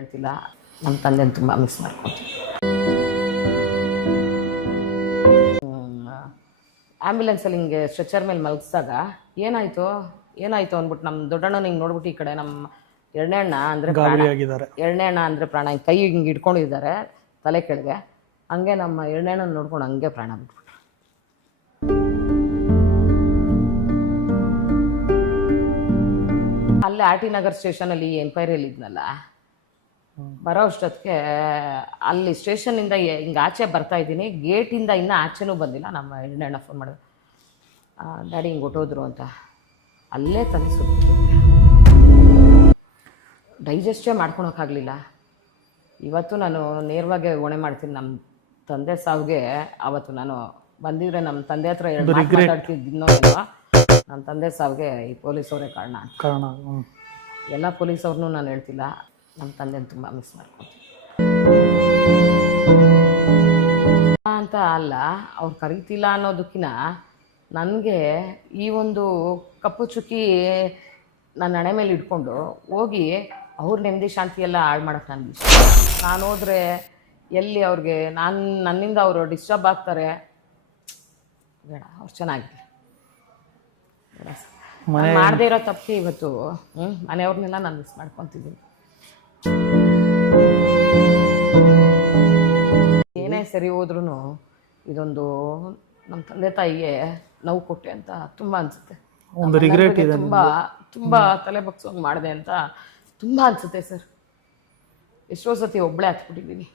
ಹೇಳ್ತಿಲ್ಲ, ನಮ್ಮ ತಂದೆನ ತುಂಬ ಮಿಸ್ ಮಾಡ್ಕೊತೀನಿ. ಆ್ಯಂಬುಲೆನ್ಸಲ್ಲಿ ಹಿಂಗೆ ಸ್ಟ್ರೆಚರ್ ಮೇಲೆ ಮಲಗಿಸಿದಾಗ ಏನಾಯಿತು ಅಂದ್ಬಿಟ್ಟು ನಮ್ಮ ದೊಡ್ಡಣ್ಣ ಹಿಂಗೆ ನೋಡ್ಬಿಟ್ಟು ಈ ಕಡೆ ನಮ್ಮ ಎರಡನೇ ಅಣ್ಣ ಅಂದರೆ ಪ್ರಾಣ ಹಿಂಗೆ ಕೈ ಹಿಂಗೆ ಹಿಡ್ಕೊಂಡಿದ್ದಾರೆ ತಲೆ ಕೆಳಗೆ. ಹಂಗೆ ನಮ್ಮ ಎರಡನೇ ಅಣ್ಣನ ನೋಡ್ಕೊಂಡು ಹಂಗೆ ಪ್ರಾಣ ಬಿಟ್ಬಿಟ್ರು. ಅಲ್ಲೇ ಆರ್ ಟಿ ನಗರ್ ಸ್ಟೇಷನಲ್ಲಿ ಎನ್ಕ್ವೈರಿಯಲ್ಲಿ ಇದ್ನಲ್ಲ, ಬರೋ ಅಷ್ಟೊತ್ತಿಗೆ ಅಲ್ಲಿ ಸ್ಟೇಷನಿಂದ ಹಿಂಗೆ ಆಚೆ ಬರ್ತಾ ಇದ್ದೀನಿ, ಗೇಟಿಂದ ಇನ್ನೂ ಆಚೆನೂ ಬಂದಿಲ್ಲ. ನಮ್ಮ ಎರಡನೇ ಅಣ್ಣ ಫೋನ್ ಮಾಡಿದ್ರು, ಡ್ಯಾಡಿ ಹಿಂಗೆ ಹೊಟ್ಟೋದ್ರು ಅಂತ. ಅಲ್ಲೇ ತಲೆ ಸುತ್ತು, ಡೈಜೆಸ್ಟೇ ಮಾಡ್ಕೊಳಕ್ಕಾಗಲಿಲ್ಲ. ಇವತ್ತು ನಾನು ನೇರವಾಗಿ ಹೊಣೆ ಮಾಡ್ತೀನಿ ನಮ್ಮ ತಂದೆ ಸಾವಿಗೆ. ಆವತ್ತು ನಾನು ಬಂದಿದ್ರೆ ನಮ್ಮ ತಂದೆ ಹತ್ರ ಎರಡು ಮಾತಾಡ್ತಿದ್ದೋ ಏನೋ, ನನ್ನ ತಂದೆ ಸಾವಿಗೆ ಈ ಪೊಲೀಸವರೇ ಕಾರಣ. ಎಲ್ಲ ಪೊಲೀಸವ್ರನ್ನೂ ನಾನು ಹೇಳ್ತಿಲ್ಲ, ನಮ್ಮ ತಂದೆನ ತುಂಬ ಮಿಸ್ ಮಾಡ್ಕೊತೀನಿ ಅಂತ ಅಲ್ಲ, ಅವ್ರು ಕರೀತಿಲ್ಲ ಅನ್ನೋದಕ್ಕಿಂತ ನನಗೆ ಈ ಒಂದು ಕಪ್ಪು ಚುಕ್ಕಿ ನನ್ನ ಹಣೆ ಮೇಲೆ ಇಟ್ಕೊಂಡು ಹೋಗಿ ಅವ್ರ ನೆಮ್ಮದಿ ಶಾಂತಿ ಎಲ್ಲ ಹಾಳು ಮಾಡೋಕ್ಕೆ ನನಗೆ ಇಷ್ಟ. ನಾನು ಹೋದರೆ ಎಲ್ಲಿ ಅವ್ರಿಗೆ ನನ್ನಿಂದ ಅವರು ಡಿಸ್ಟರ್ಬ್ ಆಗ್ತಾರೆ, ಬೇಡ, ಅವ್ರು ಚೆನ್ನಾಗಿದೆ. ಮಾಡದೇ ಇರೋ ತಪ್ಪಿಗೆ ಇವತ್ತು ಮನೆಯವ್ರನ್ನೆಲ್ಲ ನಾನು ಮಿಸ್ ಮಾಡ್ಕೊತಿದ್ದೀನಿ. ಏನೇ ಸರಿ ಹೋದ್ರೂ ಇದೊಂದು ನಮ್ಮ ತಂದೆ ತಾಯಿಗೆ ನೋವು ಕೊಟ್ಟೆ ಅಂತ ತುಂಬ ಅನಿಸುತ್ತೆ. ತುಂಬ ತಲೆ ಬಗ್ಸೋಂಗೆ ಮಾಡಿದೆ ಅಂತ ತುಂಬ ಅನಿಸುತ್ತೆ ಸರ್. ಎಷ್ಟೋ ಸತಿ ಒಬ್ಬಳೇ ಹತ್ಬಿಟ್ಟಿದ್ದೀನಿ.